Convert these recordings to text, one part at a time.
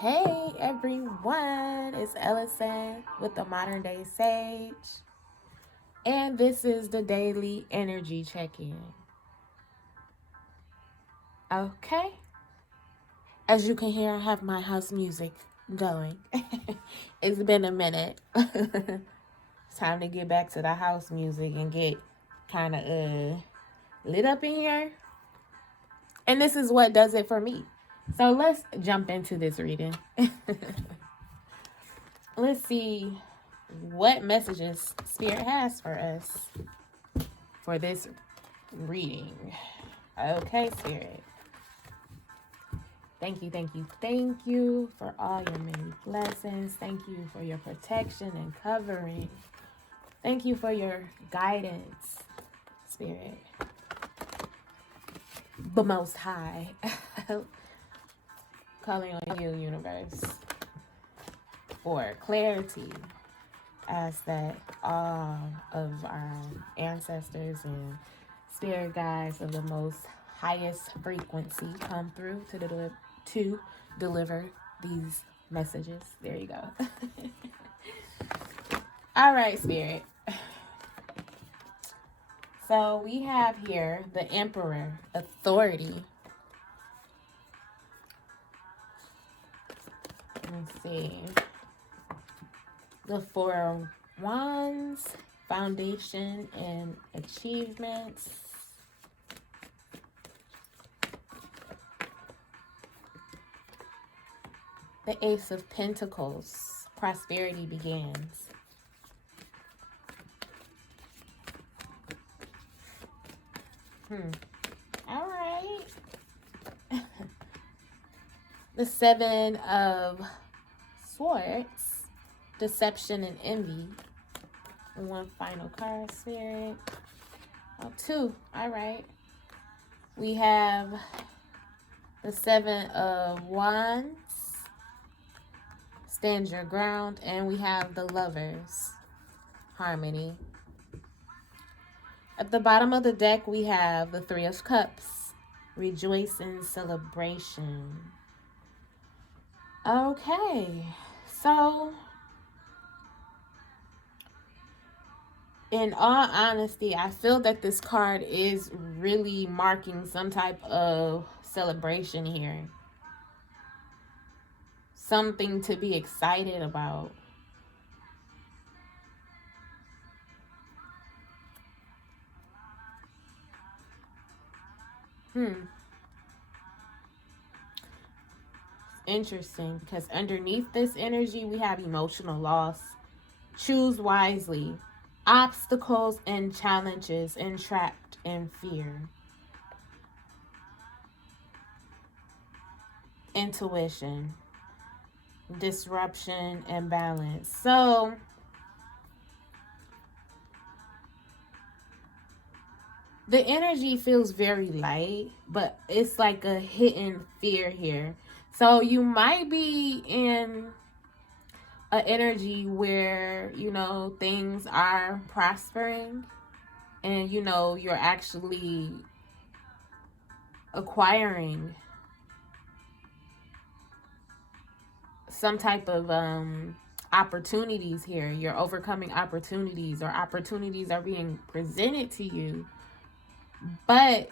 Hey everyone, it's Elocin with the Modern Day Sage, and this is the daily energy check-in. Okay, as you can hear, I have my house music going. It's been a minute. It's time to get back to the house music and get kind of lit up in here. And this is what does it for me. So let's jump into this reading. Let's see what messages Spirit has for us for this reading. Okay, Spirit. Thank you for all your many blessings. Thank you for your protection and covering. Thank you for your guidance, Spirit. The Most High. Calling on you, universe, for clarity as that all of our ancestors and spirit guides of the most highest frequency come through to deliver these messages. There you go. All right, Spirit. So we have here the Emperor, authority. Let's see. The Four of Wands, foundation and achievements. The Ace of Pentacles, prosperity begins. All right. The Seven of Swords, deception and envy. And one final card, Spirit. Oh, two. All right. We have the Seven of Wands, stand your ground, and we have the Lovers, harmony. At the bottom of the deck, we have the Three of Cups, rejoice in celebration. Okay, so in all honesty, I feel that this card is really marking some type of celebration here. Something to be excited about. Interesting, because underneath this energy, we have emotional loss. Choose wisely. Obstacles and challenges, entrapped in fear. Intuition. Disruption and balance. So the energy feels very light, but it's like a hidden fear here. So you might be in an energy where, things are prospering and, you're actually acquiring some type of opportunities here. You're overcoming opportunities, or opportunities are being presented to you. But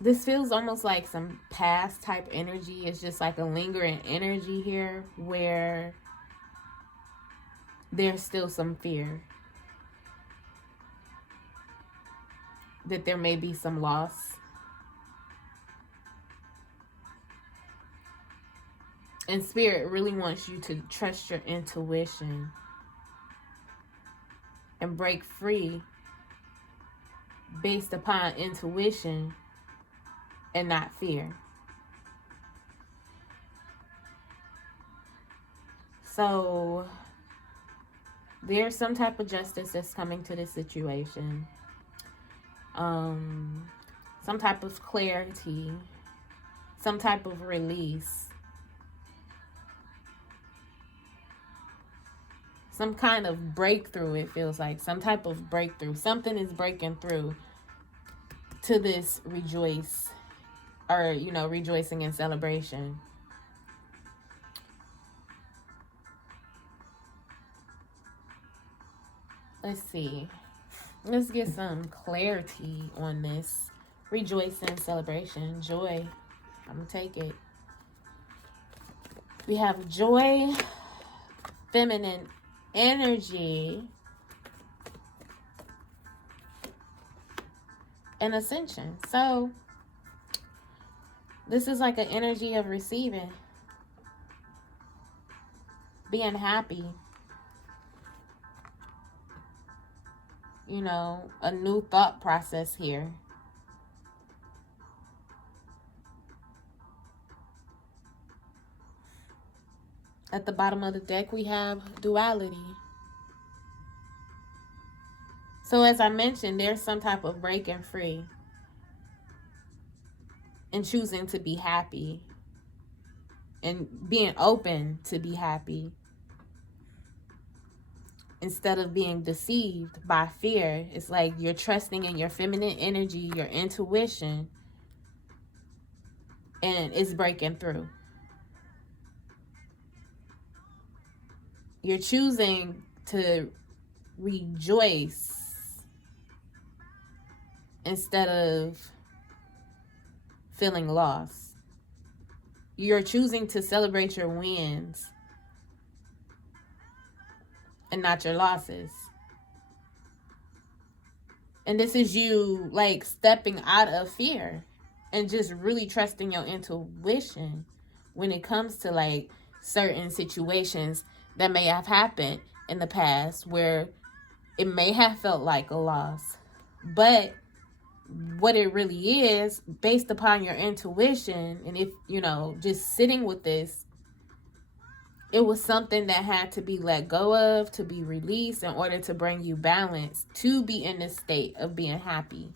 this feels almost like some past type energy. It's just like a lingering energy here where there's still some fear that there may be some loss. And Spirit really wants you to trust your intuition and break free based upon intuition and not fear. So there's some type of justice that's coming to this situation. Some type of clarity, some type of release, some kind of breakthrough. It feels like some type of breakthrough. Something is breaking through to this rejoicing in celebration. Let's see. Let's get some clarity on this. Rejoicing, celebration, joy. I'm going to take it. We have joy, feminine energy, and ascension. So this is like an energy of receiving, being happy, you know, a new thought process here. At the bottom of the deck, we have duality. So as I mentioned, there's some type of breaking free and choosing to be happy and being open to be happy instead of being deceived by fear. It's like you're trusting in your feminine energy, your intuition, and it's breaking through. You're choosing to rejoice instead of feeling lost. You're choosing to celebrate your wins and not your losses. And this is you like stepping out of fear and just really trusting your intuition when it comes to like certain situations that may have happened in the past where it may have felt like a loss. But what it really is, based upon your intuition, and if, you know, just sitting with this, it was something that had to be let go of, to be released in order to bring you balance, to be in this state of being happy.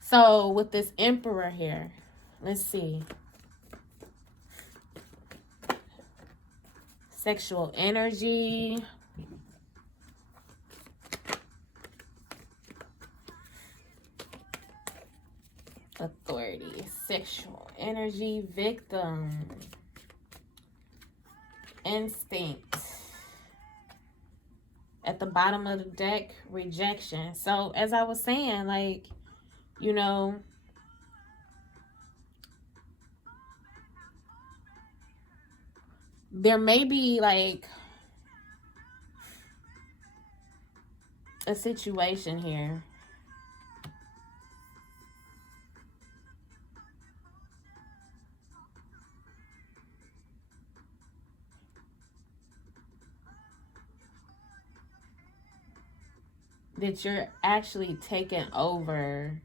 So with this Emperor here, let's see. Sexual energy. Authority, sexual energy, victim, instinct. At the bottom of the deck, rejection. So as I was saying, like, you know, there may be like a situation here that you're actually taking over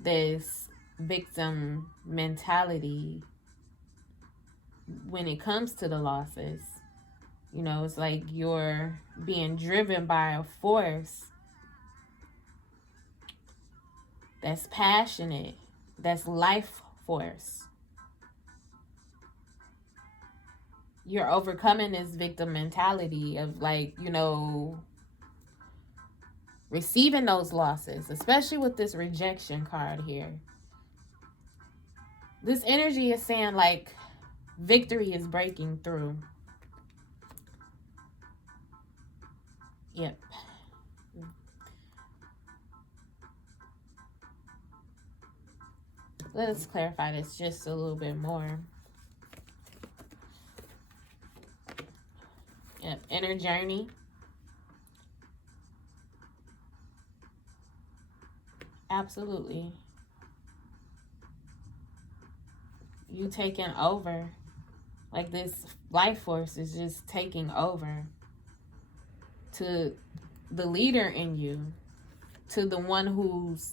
this victim mentality when it comes to the losses. You know, it's like you're being driven by a force that's passionate, that's life force. You're overcoming this victim mentality of like, you know, receiving those losses, especially with this rejection card here. This energy is saying like victory is breaking through. Yep. Let's clarify this just a little bit more. Yep. Inner journey. Absolutely. You taking over. Like this life force is just taking over to the leader in you, to the one who's,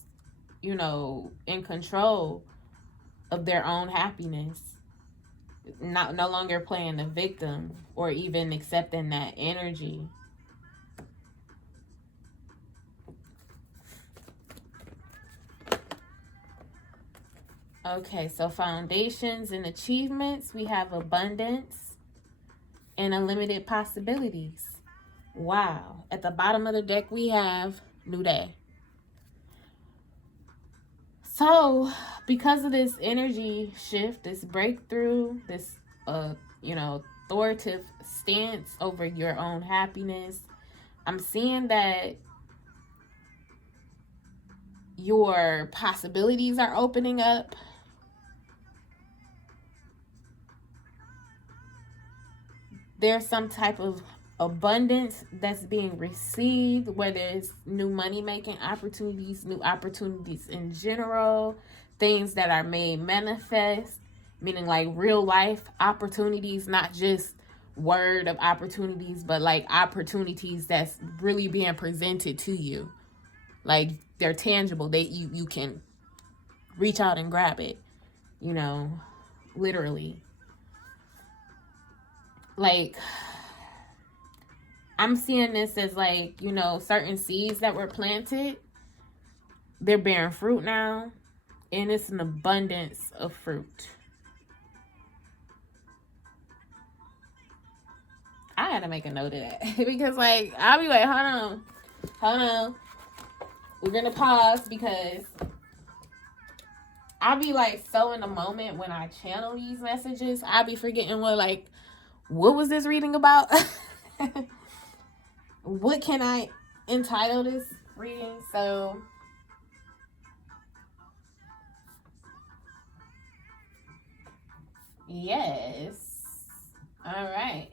you know, in control of their own happiness. No longer playing the victim or even accepting that energy. Okay, so foundations and achievements, we have abundance and unlimited possibilities. Wow. At the bottom of the deck, we have new day. So, because of this energy shift, this breakthrough, this, you know, authoritative stance over your own happiness. I'm seeing that your possibilities are opening up. There's some type of abundance that's being received, whether it's new money making opportunities, new opportunities in general, things that are made manifest, meaning like real life opportunities, not just word of opportunities, but like opportunities that's really being presented to you. Like they're tangible. You can reach out and grab it, you know, literally. Like, I'm seeing this as like, you know, certain seeds that were planted, they're bearing fruit now, and it's an abundance of fruit. I had to make a note of that because, like, I'll be like, hold on. We're going to pause because I'll be like so in the moment when I channel these messages. I'll be forgetting what was this reading about? What can I entitle this reading? So, yes. All right.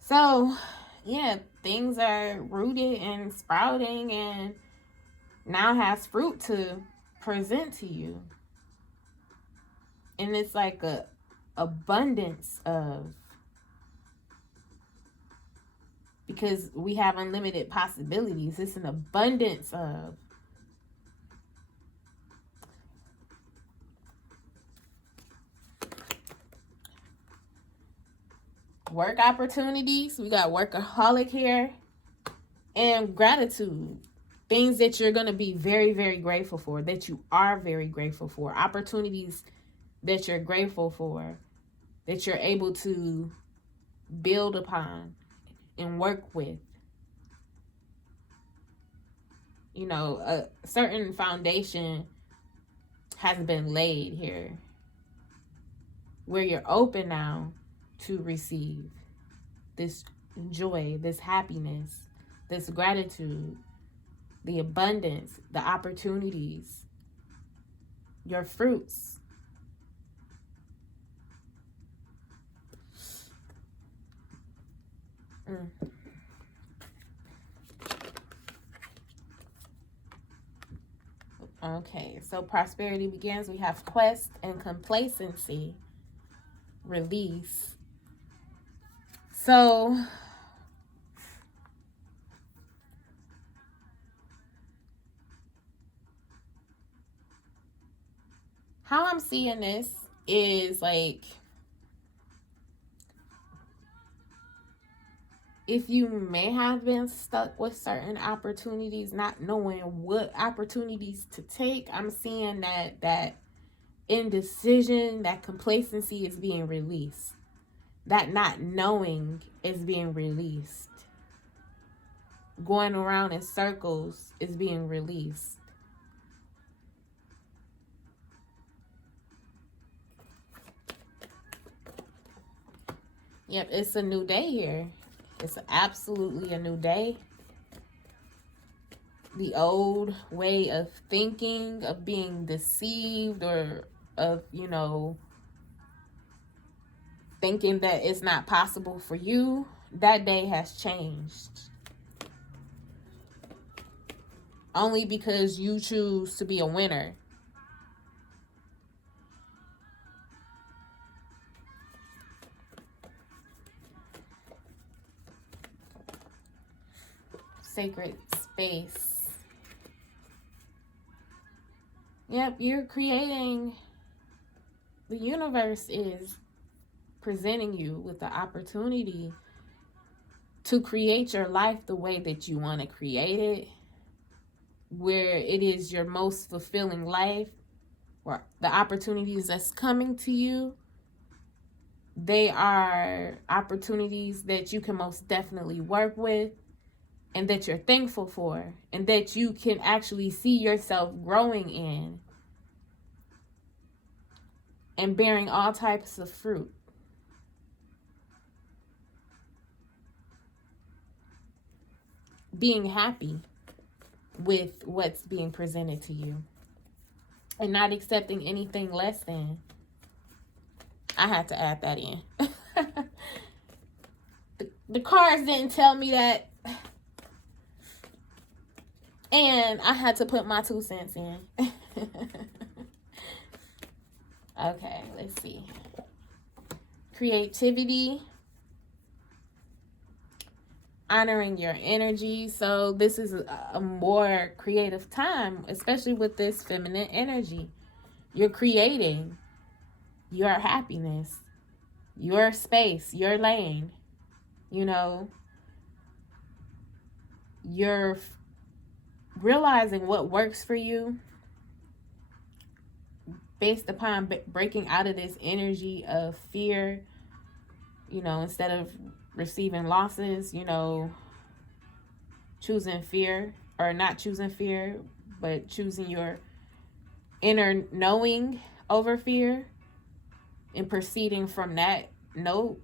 So, yeah, things are rooted and sprouting and now has fruit to present to you. And it's like a abundance of, because we have unlimited possibilities. It's an abundance of. Work opportunities. We got workaholic here. And gratitude. Things that you're going to be very, very grateful for. That you are very grateful for. Opportunities that you're grateful for. That you're able to build upon and work with. You know, a certain foundation has been laid here. Where you're open now to receive this joy, this happiness, this gratitude, the abundance, the opportunities, your fruits. Okay, so prosperity begins. We have quest and complacency. Release. So, how I'm seeing this is like, if you may have been stuck with certain opportunities, not knowing what opportunities to take, I'm seeing that indecision, that complacency is being released. That not knowing is being released. Going around in circles is being released. Yep, it's a new day here. It's absolutely a new day. The old way of thinking, of being deceived, or of, you know, thinking that it's not possible for you, that day has changed. Only because you choose to be a winner. Sacred space. Yep, you're creating. The universe is presenting you with the opportunity to create your life the way that you want to create it, where it is your most fulfilling life, or the opportunities that's coming to you, they are opportunities that you can most definitely work with. and that you're thankful for, and that you can actually see yourself growing in and bearing all types of fruit. Being happy with what's being presented to you and not accepting anything less than. I had to add that in. The cards didn't tell me that, and I had to put my 2 cents in. Okay, let's see. Creativity, honoring your energy. So this is a more creative time, especially with this feminine energy. You're creating your happiness, your space, your lane. You know, you're realizing what works for you based upon breaking out of this energy of fear. You know, instead of receiving losses, you know, choosing fear, or not choosing fear, but choosing your inner knowing over fear and proceeding from that note.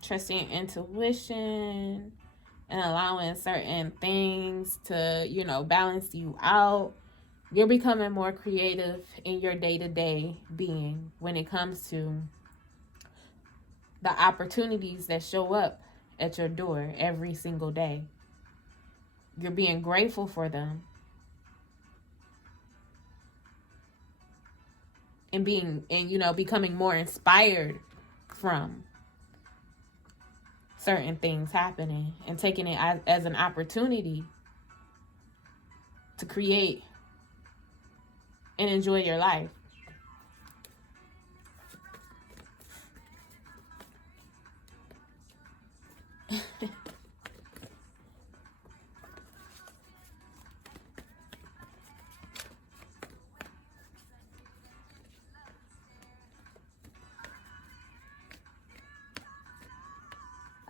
Trusting intuition and allowing certain things to, you know, balance you out. You're becoming more creative in your day-to-day being when it comes to the opportunities that show up at your door every single day. You're being grateful for them. And becoming more inspired from certain things happening and taking it as an opportunity to create and enjoy your life.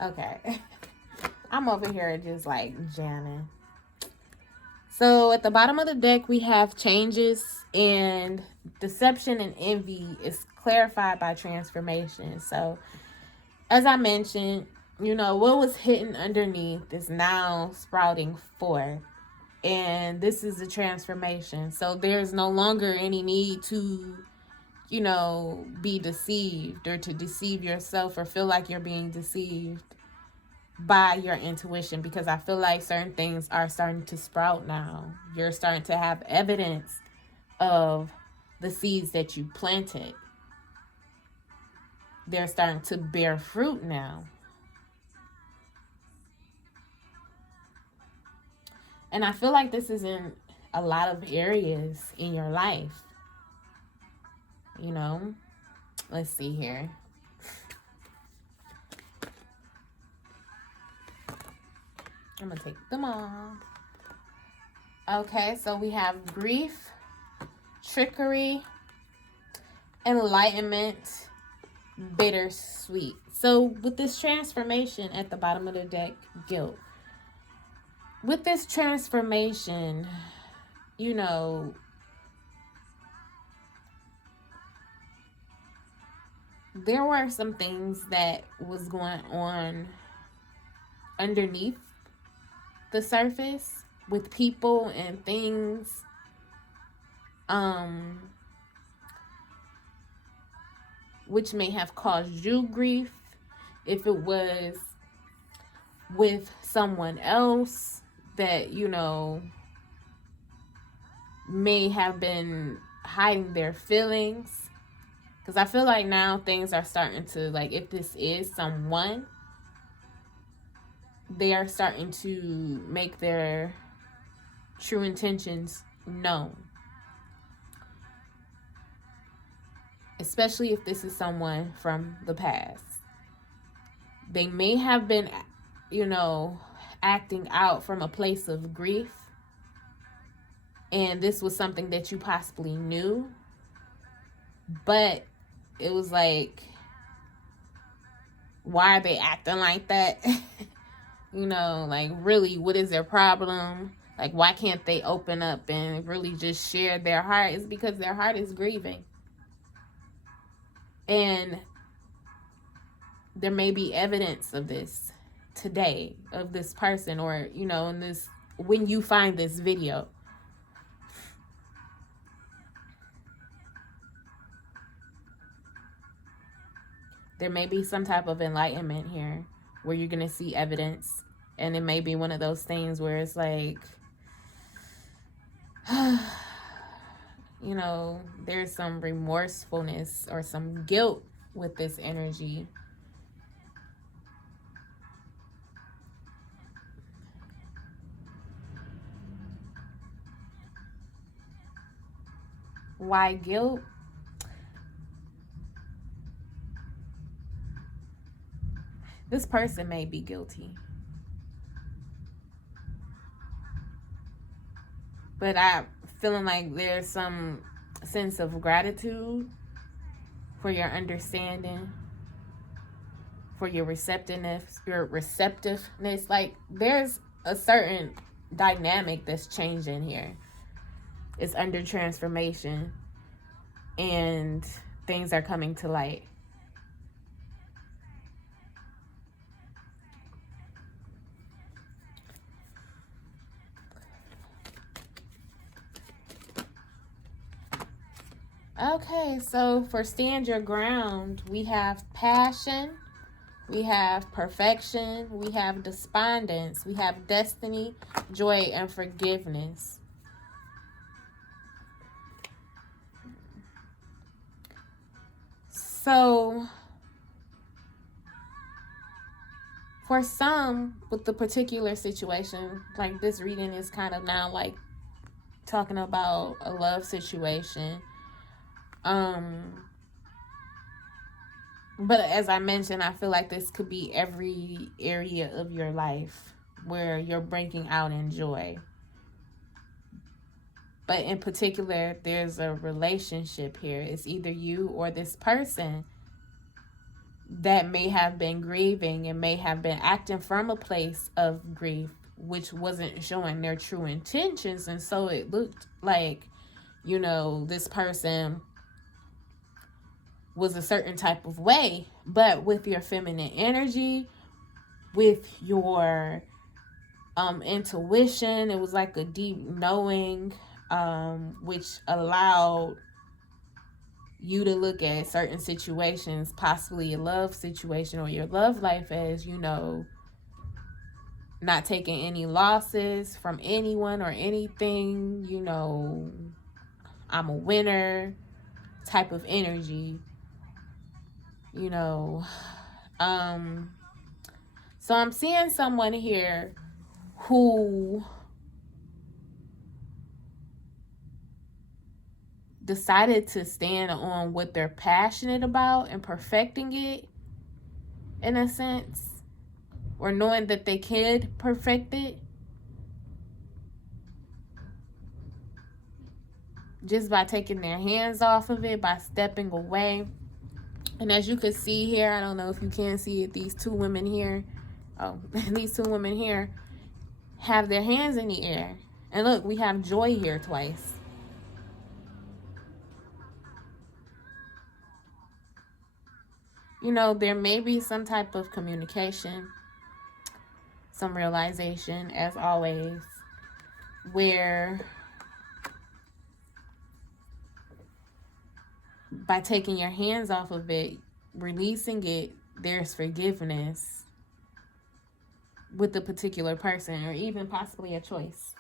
Okay. I'm over here just like jamming. So at the bottom of the deck, we have changes, and deception and envy is clarified by transformation. So as I mentioned, you know, what was hidden underneath is now sprouting forth. And this is a transformation. So there's no longer any need to, you know, be deceived or to deceive yourself or feel like you're being deceived by your intuition, because I feel like certain things are starting to sprout now. You're starting to have evidence of the seeds that you planted. They're starting to bear fruit now. And I feel like this is in a lot of areas in your life. You know, let's see here. I'm going to take them all. Okay, so we have grief, trickery, enlightenment, bittersweet. So with this transformation at the bottom of the deck, guilt. With this transformation, you know, there were some things that was going on underneath the surface with people and things, which may have caused you grief. If it was with someone else that, you know, may have been hiding their feelings. Because I feel like now things are starting to, like, if this is someone, they are starting to make their true intentions known. Especially if this is someone from the past. They may have been, you know, acting out from a place of grief. And this was something that you possibly knew. But it was like, why are they acting like that? You know, like, really, what is their problem? Like, why can't they open up and really just share their heart? It's because their heart is grieving. And there may be evidence of this today, of this person, or, you know, in this, when you find this video. There may be some type of enlightenment here where you're going to see evidence. And it may be one of those things where it's like, you know, there's some remorsefulness or some guilt with this energy. Why guilt? This person may be guilty. But I'm feeling like there's some sense of gratitude for your understanding, for your receptiveness, Like, there's a certain dynamic that's changing here. It's under transformation, and things are coming to light. Okay, so for stand your ground, we have passion, we have perfection, we have despondence, we have destiny, joy, and forgiveness. So for some, with the particular situation, like this reading is kind of now like talking about a love situation. But as I mentioned, I feel like this could be every area of your life where you're breaking out in joy. But in particular, there's a relationship here. It's either you or this person that may have been grieving and may have been acting from a place of grief, which wasn't showing their true intentions. And so it looked like, you know, this person was a certain type of way. But with your feminine energy, with your intuition, it was like a deep knowing, which allowed you to look at certain situations, possibly a love situation or your love life, as, you know, not taking any losses from anyone or anything. You know, I'm a winner type of energy, you know. So I'm seeing someone here who decided to stand on what they're passionate about and perfecting it, in a sense, or knowing that they could perfect it just by taking their hands off of it, by stepping away. And as you can see here, I don't know if you can see it, these two women here, these two women here have their hands in the air. And look, we have joy here twice. You know, there may be some type of communication, some realization, as always, where by taking your hands off of it, releasing it, there's forgiveness with the particular person, or even possibly a choice.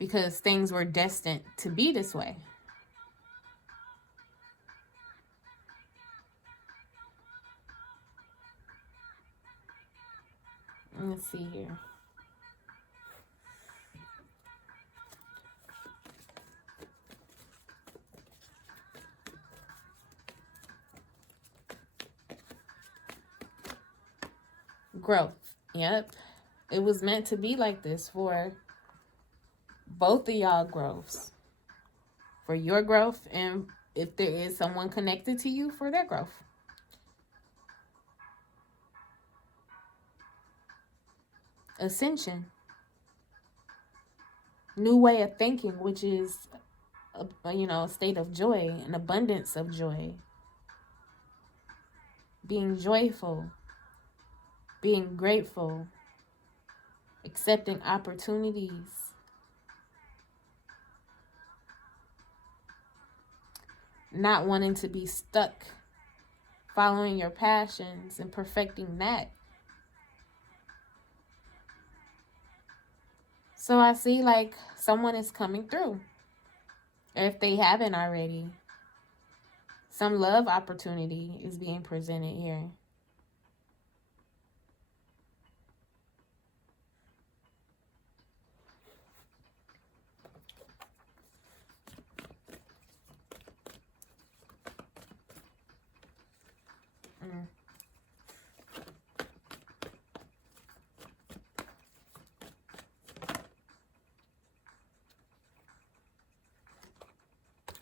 Because things were destined to be this way. Let's see here. Growth. Yep. It was meant to be like this for both of y'all growths. For your growth, and if there is someone connected to you, for their growth. ascension. New way of thinking, which is, a state of joy, an abundance of joy. Being joyful, being grateful, accepting opportunities, not wanting to be stuck, following your passions and perfecting that. So I see like someone is coming through, or if they haven't already, some love opportunity is being presented here.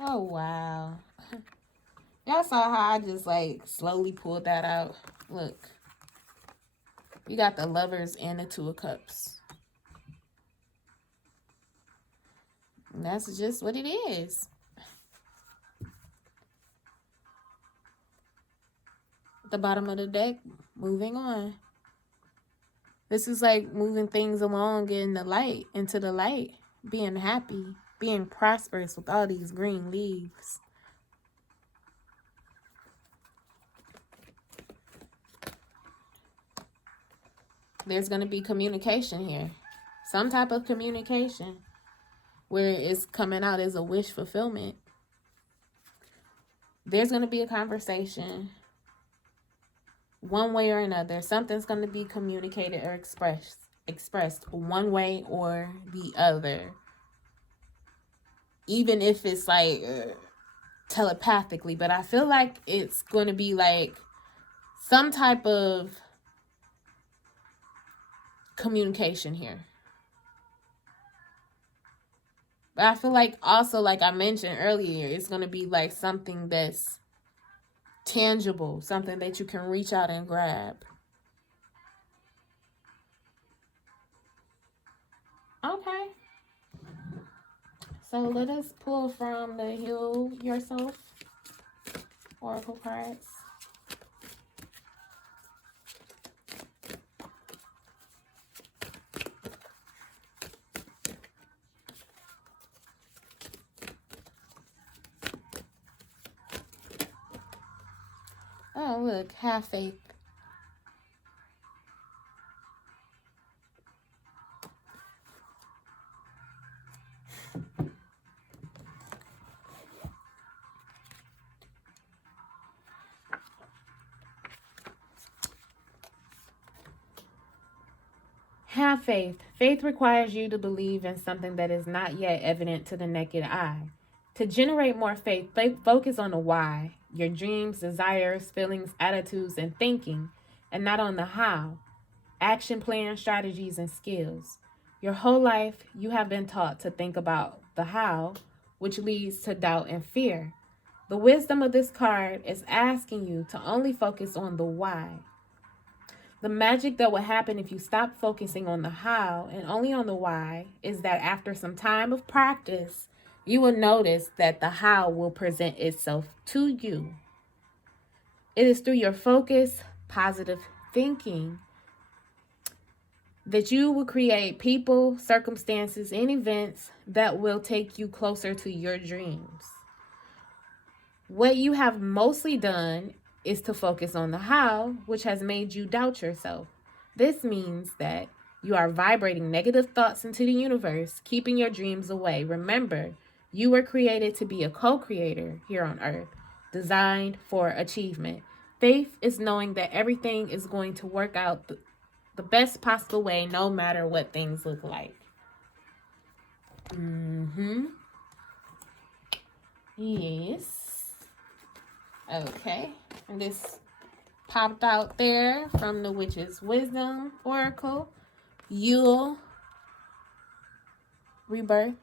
Oh, wow. Y'all saw how I just like slowly pulled that out. Look. You got the Lovers and the Two of Cups. And that's just what it is. At the bottom of the deck, moving on. This is like moving things along in the light, into the light. Being happy, being prosperous with all these green leaves. There's going to be communication here. Some type of communication where it's coming out as a wish fulfillment. There's going to be a conversation one way or another. Something's going to be communicated or expressed one way or the other. Even if it's like telepathically, but I feel like it's going to be like some type of communication here. But I feel like also, like I mentioned earlier, it's going to be like something that's tangible, something that you can reach out and grab. Okay. So let us pull from the Heal Yourself Oracle cards. Oh, look, have faith. Have faith. Faith requires you to believe in something that is not yet evident to the naked eye. To generate more faith, focus on the why, your dreams, desires, feelings, attitudes, and thinking, and not on the how, action plans, strategies, and skills. Your whole life, you have been taught to think about the how, which leads to doubt and fear. The wisdom of this card is asking you to only focus on the why. The magic that will happen if you stop focusing on the how and only on the why is that after some time of practice, you will notice that the how will present itself to you. It is through your focus, positive thinking, that you will create people, circumstances, and events that will take you closer to your dreams. What you have mostly done is to focus on the how, which has made you doubt yourself. This means that you are vibrating negative thoughts into the universe, keeping your dreams away. Remember, you were created to be a co-creator here on earth, designed for achievement. Faith is knowing that everything is going to work out the best possible way, no matter what things look like. Yes. Okay, and this popped out there from the Witch's Wisdom Oracle. Yule Rebirth.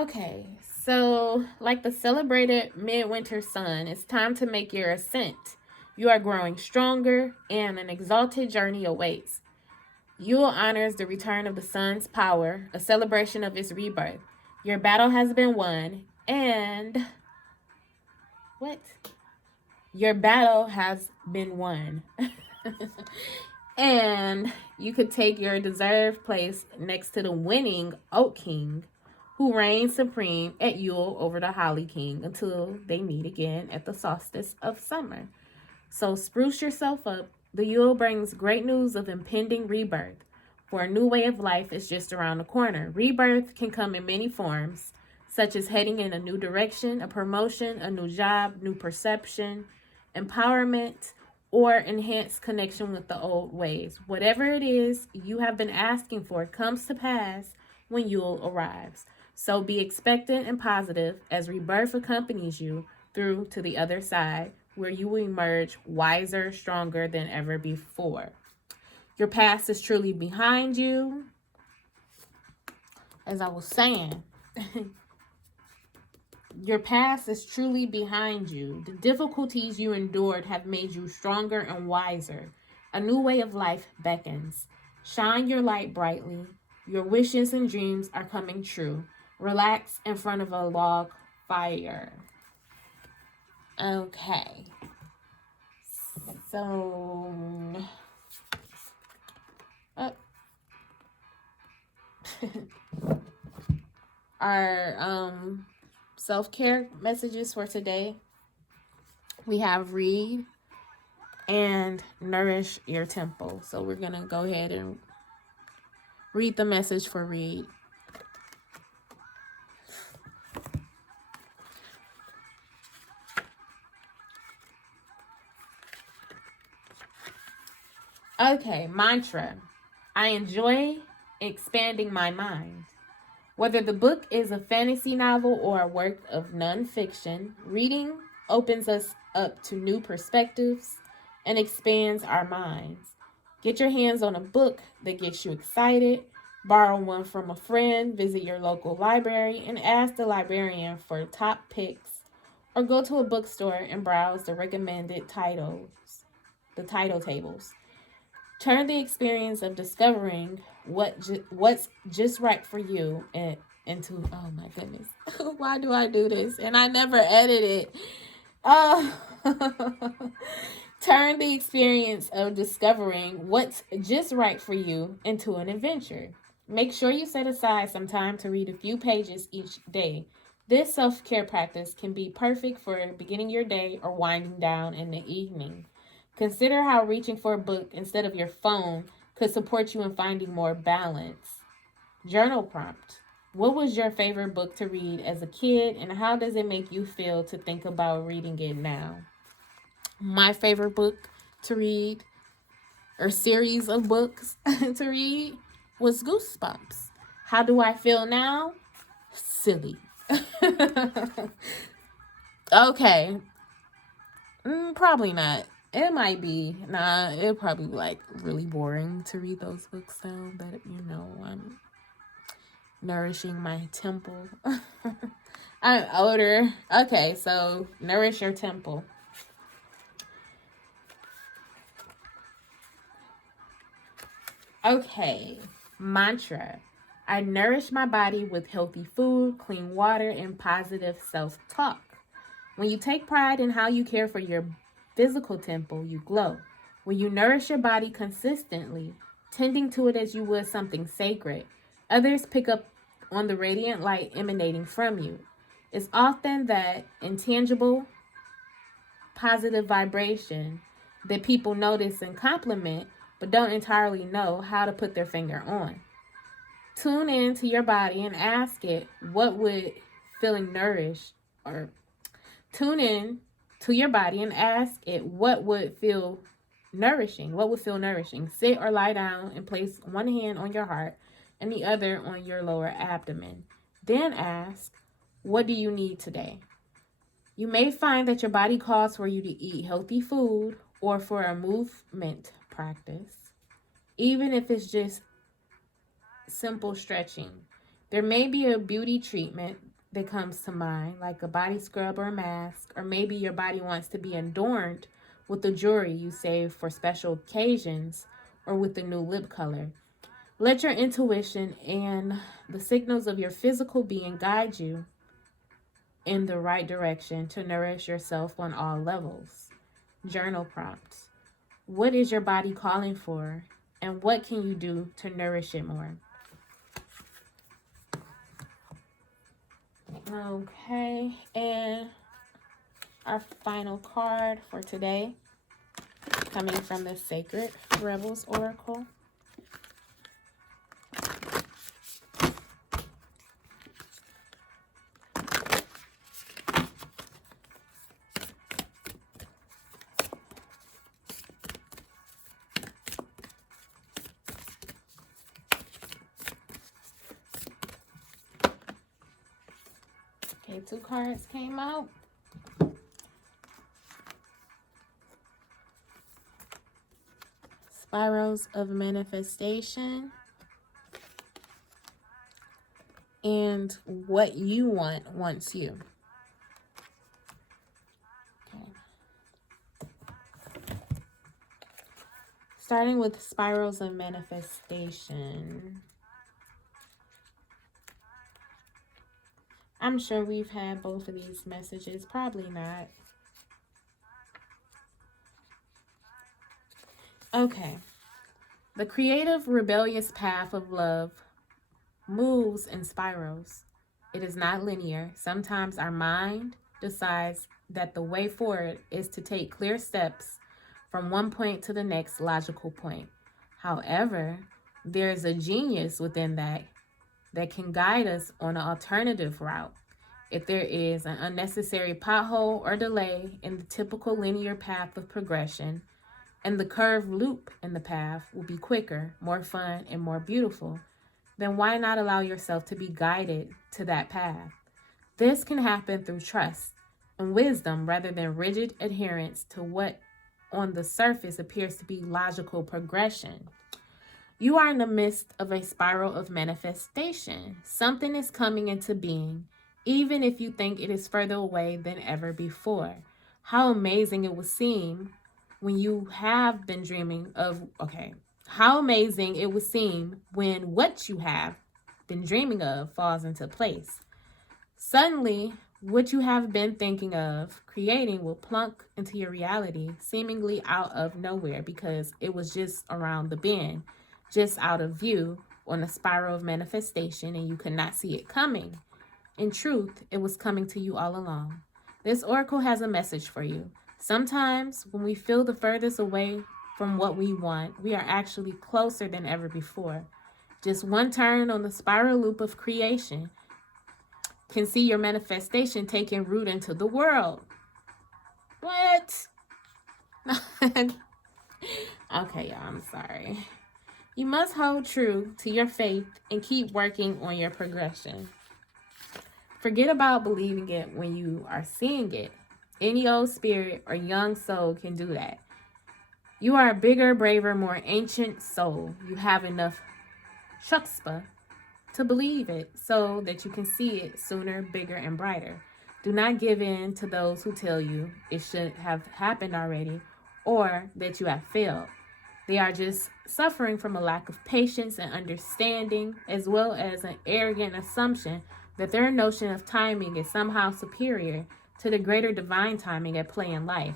Okay, so like the celebrated midwinter sun, it's time to make your ascent. You are growing stronger, and an exalted journey awaits. Yule honors the return of the sun's power, a celebration of its rebirth. Your battle has been won, and what? Your battle has been won. And you could take your deserved place next to the winning Oak King, who reigns supreme at Yule over the Holly King until they meet again at the solstice of summer. So spruce yourself up. The Yule brings great news of impending rebirth, for a new way of life is just around the corner. Rebirth can come in many forms, such as heading in a new direction, a promotion, a new job, new perception, empowerment, or enhanced connection with the old ways. Whatever it is you have been asking for comes to pass when Yule arrives. So be expectant and positive as rebirth accompanies you through to the other side, where you will emerge wiser, stronger than ever before. Your past is truly behind you. As I was saying, your past is truly behind you. The difficulties you endured have made you stronger and wiser. A new way of life beckons. Shine your light brightly. Your wishes and dreams are coming true. Relax in front of a log fire. Okay. So, our self-care messages for today, we have read and nourish your temple. So we're going to go ahead and read the message for read. Okay, mantra. I enjoy expanding my mind. Whether the book is a fantasy novel or a work of nonfiction, reading opens us up to new perspectives and expands our minds. Get your hands on a book that gets you excited, borrow one from a friend, visit your local library, and ask the librarian for top picks, or go to a bookstore and browse the recommended titles, the title tables. Turn the experience of discovering what's just right for you into, oh my goodness, why do I do this? And I never edit it. Turn the experience of discovering what's just right for you into an adventure. Make sure you set aside some time to read a few pages each day. This self-care practice can be perfect for beginning your day or winding down in the evening. Consider how reaching for a book instead of your phone could support you in finding more balance. Journal prompt. What was your favorite book to read as a kid, and how does it make you feel to think about reading it now? My favorite book to read, or series of books to read, was Goosebumps. How do I feel now? Silly. Okay. Probably not. It might be. It'll probably be like really boring to read those books now, but I'm nourishing my temple. I'm older. Okay, so nourish your temple. Okay, mantra. I nourish my body with healthy food, clean water, and positive self-talk. When you take pride in how you care for your physical temple, you glow. When you nourish your body consistently, tending to it as you would something sacred, others pick up on the radiant light emanating from you. It's often that intangible, positive vibration that people notice and compliment, but don't entirely know how to put their finger on. Tune in to your body and ask it what would feeling nourished, or tune in to your body and ask it what would feel nourishing. What would feel nourishing? Sit or lie down and place one hand on your heart and the other on your lower abdomen. Then ask, what do you need today? You may find that your body calls for you to eat healthy food or for a movement practice, even if it's just simple stretching. There may be a beauty treatment that comes to mind, like a body scrub or a mask, or maybe your body wants to be adorned with the jewelry you save for special occasions or with the new lip color. Let your intuition and the signals of your physical being guide you in the right direction to nourish yourself on all levels. Journal prompts. What is your body calling for? And what can you do to nourish it more? Okay, and our final card for today, coming from the Sacred Rebels Oracle. Okay, 2 cards came out. Spirals of Manifestation and What You Want Wants You. Okay. Starting with Spirals of Manifestation. I'm sure we've had both of these messages. Probably not. Okay. The creative, rebellious path of love moves in spirals. It is not linear. Sometimes our mind decides that the way forward is to take clear steps from one point to the next logical point. However, there is a genius within that can guide us on an alternative route. If there is an unnecessary pothole or delay in the typical linear path of progression, and the curved loop in the path will be quicker, more fun, and more beautiful, then why not allow yourself to be guided to that path? This can happen through trust and wisdom rather than rigid adherence to what on the surface appears to be logical progression. You are in the midst of a spiral of manifestation. Something is coming into being, even if you think it is further away than ever before. How amazing it will seem when you have been dreaming of, how amazing it would seem when what you have been dreaming of falls into place. Suddenly, what you have been thinking of creating will plunk into your reality, seemingly out of nowhere because it was just around the bend, just out of view on a spiral of manifestation, and you could not see it coming. In truth, it was coming to you all along. This oracle has a message for you. Sometimes when we feel the furthest away from what we want, we are actually closer than ever before. Just one turn on the spiral loop of creation can see your manifestation taking root into the world. What? Okay, y'all, I'm sorry. You must hold true to your faith and keep working on your progression. Forget about believing it when you are seeing it. Any old spirit or young soul can do that. You are a bigger, braver, more ancient soul. You have enough chutzpah to believe it so that you can see it sooner, bigger, and brighter. Do not give in to those who tell you it should have happened already or that you have failed. They are just suffering from a lack of patience and understanding, as well as an arrogant assumption that their notion of timing is somehow superior to the greater divine timing at play in life.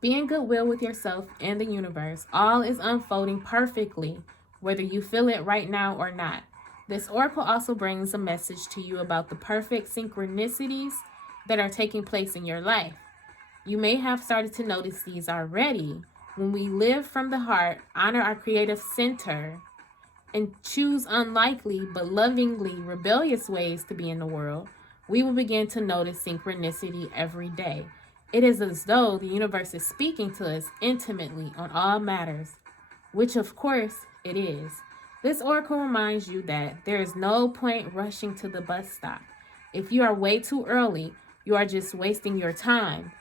Be in goodwill with yourself and the universe. All is unfolding perfectly, whether you feel it right now or not. This oracle also brings a message to you about the perfect synchronicities that are taking place in your life. You may have started to notice these already. When we live from the heart, honor our creative center, and choose unlikely but lovingly rebellious ways to be in the world, we will begin to notice synchronicity every day. It is as though the universe is speaking to us intimately on all matters, which of course it is. This oracle reminds you that there is no point rushing to the bus stop. If you are way too early, you are just wasting your time.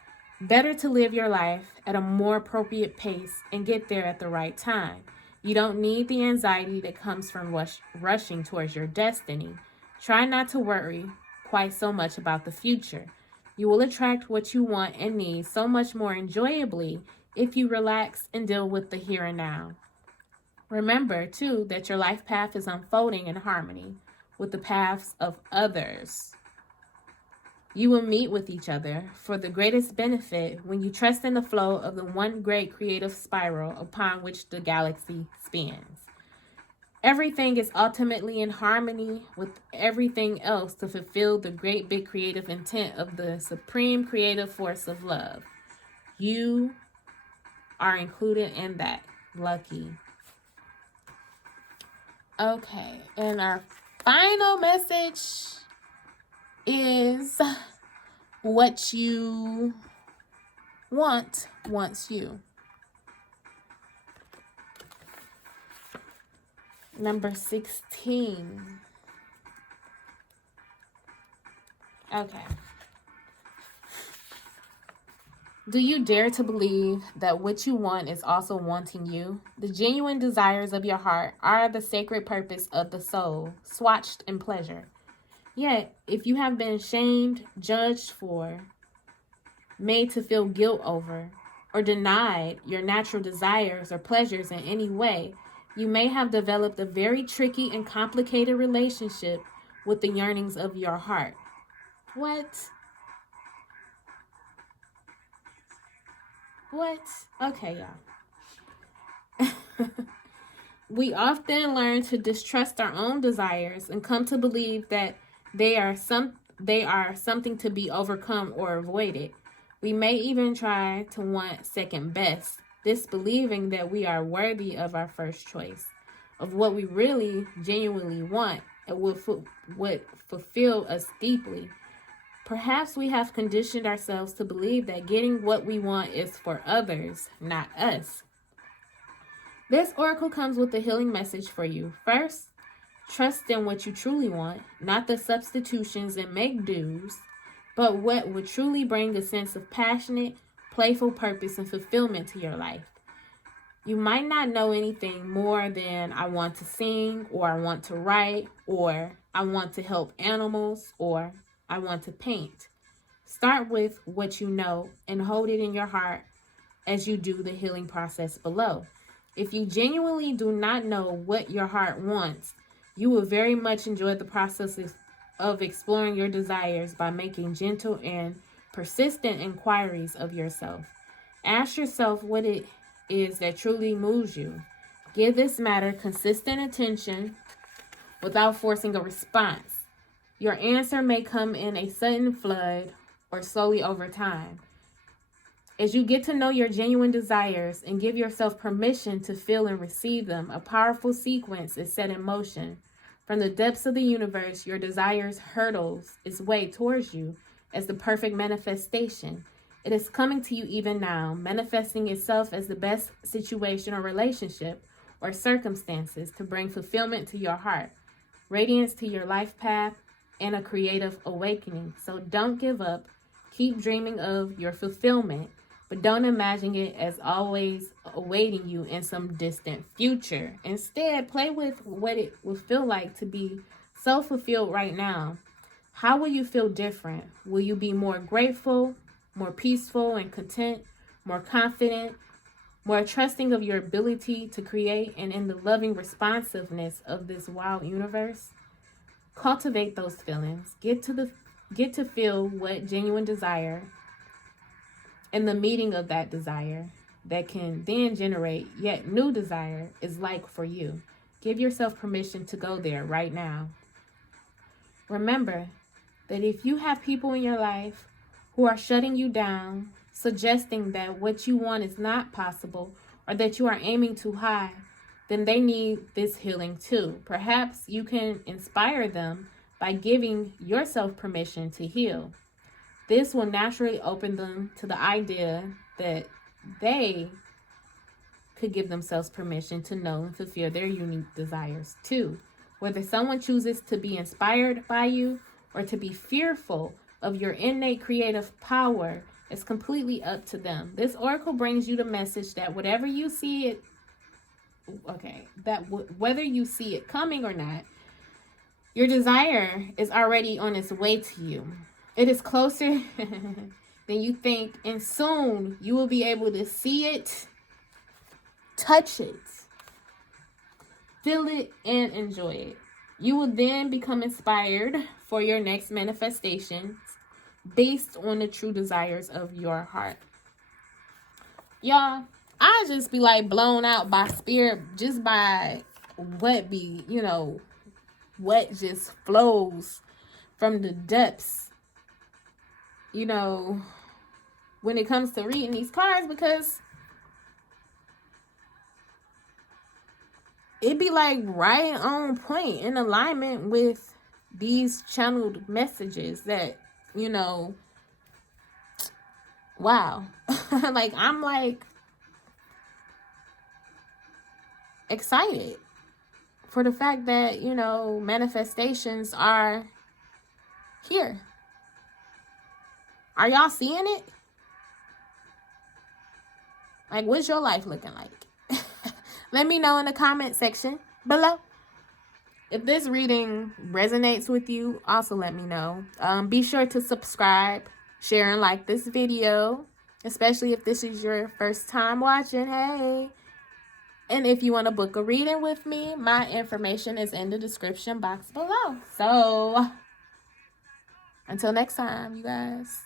Better to live your life at a more appropriate pace and get there at the right time. You don't need the anxiety that comes from rushing towards your destiny. Try not to worry quite so much about the future. You will attract what you want and need so much more enjoyably if you relax and deal with the here and now. Remember, too, that your life path is unfolding in harmony with the paths of others. You will meet with each other for the greatest benefit when you trust in the flow of the one great creative spiral upon which the galaxy spins. Everything is ultimately in harmony with everything else to fulfill the great big creative intent of the supreme creative force of love. You are included in that. Lucky. Okay, and our final message is what you want wants you. Number 16. Okay. Do you dare to believe that what you want is also wanting you? The genuine desires of your heart are the sacred purpose of the soul, swatched in pleasure. Yet, if you have been shamed, judged for, made to feel guilt over, or denied your natural desires or pleasures in any way, you may have developed a very tricky and complicated relationship with the yearnings of your heart. What? Okay, y'all. We often learn to distrust our own desires and come to believe that they are something to be overcome or avoided. We may even try to want second best, disbelieving that we are worthy of our first choice, of what we really genuinely want and would fulfill us deeply. Perhaps we have conditioned ourselves to believe that getting what we want is for others, not us. This oracle comes with a healing message for you. First, trust in what you truly want, not the substitutions and make-dos, but what would truly bring a sense of passionate, playful purpose and fulfillment to your life. You might not know anything more than I want to sing, or I want to write, or I want to help animals, or I want to paint. Start with what you know and hold it in your heart as you do the healing process below. If you genuinely do not know what your heart wants, you will very much enjoy the process of exploring your desires by making gentle and persistent inquiries of yourself. Ask yourself what it is that truly moves you. Give this matter consistent attention without forcing a response. Your answer may come in a sudden flood or slowly over time. As you get to know your genuine desires and give yourself permission to feel and receive them, a powerful sequence is set in motion. From the depths of the universe, your desires hurdles its way towards you as the perfect manifestation. It is coming to you even now, manifesting itself as the best situation or relationship or circumstances to bring fulfillment to your heart, radiance to your life path, and a creative awakening. So don't give up. Keep dreaming of your fulfillment, but don't imagine it as always awaiting you in some distant future. Instead, play with what it will feel like to be so fulfilled right now. How will you feel different? Will you be more grateful, more peaceful and content, more confident, more trusting of your ability to create, and in the loving responsiveness of this wild universe? Cultivate those feelings. Get to feel what genuine desire and the meeting of that desire that can then generate yet new desire is like for you. Give yourself permission to go there right now. Remember that if you have people in your life who are shutting you down, suggesting that what you want is not possible or that you are aiming too high, then they need this healing too. Perhaps you can inspire them by giving yourself permission to heal. This will naturally open them to the idea that they could give themselves permission to know and fulfill their unique desires too. Whether someone chooses to be inspired by you or to be fearful of your innate creative power is completely up to them. This oracle brings you the message that whether you see it coming or not, Your desire is already on its way to you. It is closer than you think, and soon you will be able to see it, touch it, feel it, and enjoy it. You will then become inspired for your next manifestations based on the true desires of your heart. Y'all, I just be like blown out by spirit, just by what what just flows from the depths, when it comes to reading these cards, because it be like right on point, in alignment with these channeled messages that, wow. Like, I'm like excited for the fact that, manifestations are here. Are y'all seeing it? Like, what's your life looking like? Let me know in the comment section below. If this reading resonates with you, also let me know. Be sure to subscribe, share, and like this video, especially if this is your first time watching. Hey. And if you want to book a reading with me, my information is in the description box below. So, until next time, you guys.